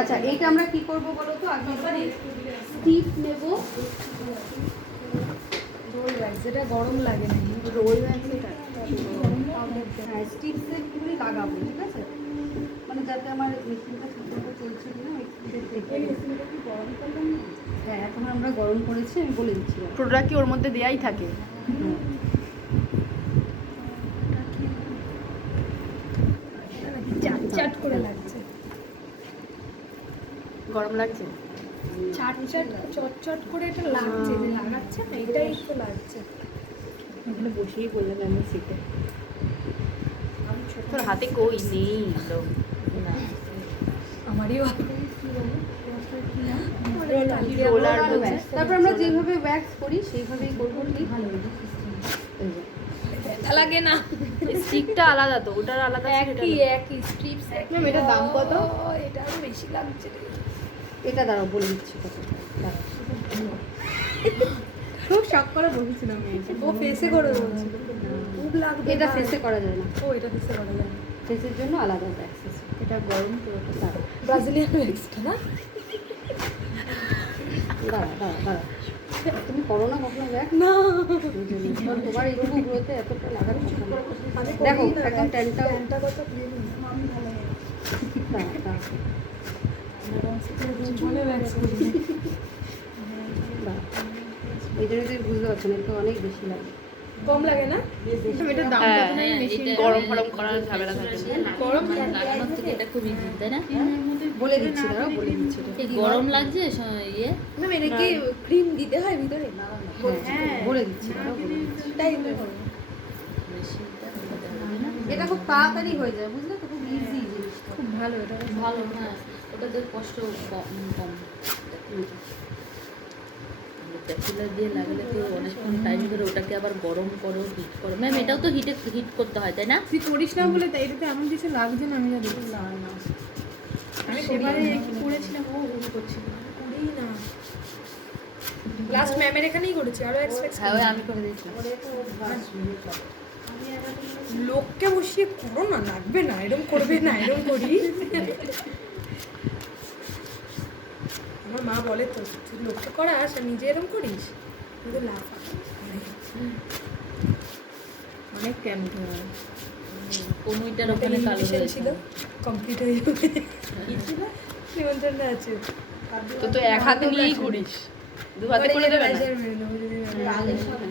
আচ্ছা এইটা আমরা কি করব বলো তো, আগে স্টিপ নেব, রোল ওয়্যাক্স, যেটা গরম লাগে না, রোল ওয়্যাক্স এটা হ্যাঁ স্টিপসে একটুখানি লাগাবো, ঠিক আছে, মানে যাতে আমার মেশিনটা ঠিকমতো চলছে কিনা এই মেশিনটা কি গরম করলাম না? হ্যাঁ এখন আমরা গরম করেছি, আমি বলে দিচ্ছি। প্রোডাক্ট কি ওর মধ্যে দেয়াই থাকে? চাট চাট করে লাগছে, গরম লাগছে? চাট চাট চটচট করে এটা লাগছে, যে লাগাচ্ছে না এটাই তো লাগছে। এখানে বসেই বললাম আমি সিটে। তোর হাতে কই নেই তো? আমারই রোলার তারপর আমরা যেভাবে ওয়্যাক্স করি সেইভাবেই করবো, ঠিক ভালো ব্যথা লাগে না। স্টিকটা আলাদা তো, ওটার আলাদা। একই স্ট্রিপস। ম্যাম এটার দাম কত? এটা আরো বেশি লাগছে। এটা দাঁড়াও বলে দিচ্ছি কত, খুব শখ করে বসেছিলাম। ও ফেসে করে বলছিল খুব লাগবে। এটা ফেসে করা যায় না, ও এটা ফেসে করা যায় না, ফেসের জন্য আলাদা অ্যাক্সেস। এটা গরম তো, ওটা তার ব্রাজিলিয়ান ওয়্যাক্সটা না। দাঁড়া তুমি করো না কখনো দেখ না তোমার এইটুকু গ্রোতে এতটা লাগাচ্ছ না। আমি দেখো করি না, একদম টেনটা টেনটা কত প্লেন আমি ভালো লাগে। জীবনে ওয়্যাক্স করি এই জন্য তুমি বুঝতে পারছো না, একটু অনেক বেশি লাগে। কম লাগে না। এটার দাম কত নাই? মেশিন গরম গরম করার ঝামেলা থাকে না। গরম লাগানোর থেকে এটা খুব ইজি, তাই না? বলে দিচ্ছি, দাঁড়াও বলে দিচ্ছি। এই গরম লাগছে ইয়ে না, এটা কি ক্রিম দিতে হয় ভিতরে? হ্যাঁ বলে দিচ্ছি, দাঁড়াও বলে দিচ্ছি। তাই মেশিনটা এটা খুব তাড়াতাড়ি হয়ে যায়, বুঝলে তো, খুব ইজি জিনিসটা। খুব ভালো এটা। ভালো, হ্যাঁ, ওটাতে কষ্ট কম। ক্যাপিলার দিয়ে লাগলে তো অনেকক্ষণ টাইম ধরে ওটাকে আবার গরম করো, হিট করো। ম্যাম এটাও তো হিট করতে হয়, তাই না? তুই করিস না বলে তাই এটাতে এমন কিছু লাগছে না। আমি যা দেখি না না, আমি সেবারে কি করেছিলাম, ও ওই করছিল করেই না। লাস্ট ম্যামের এখানেই করেছি, আরো এক্সপেক্ট হ্যাঁ ওই আমি করে দিয়েছিলাম। লোককে বসিয়ে করো না, লাগবে না, এরকম করবে না, এরকম করি। আমার মা বলে তো, তুই লোককে করাস আর নিজে এরকম করিস, কিন্তু লাভ অনেক টাইম ধরে কনুইটার ওখানে কালো ছিল। কমপ্লিট হয়ে যাবে। কি ছিল? নিমন্ত্রণ আছে তো এক হাতে নিয়েই করিস, দু হাতে করে দেবে না? আগের সময়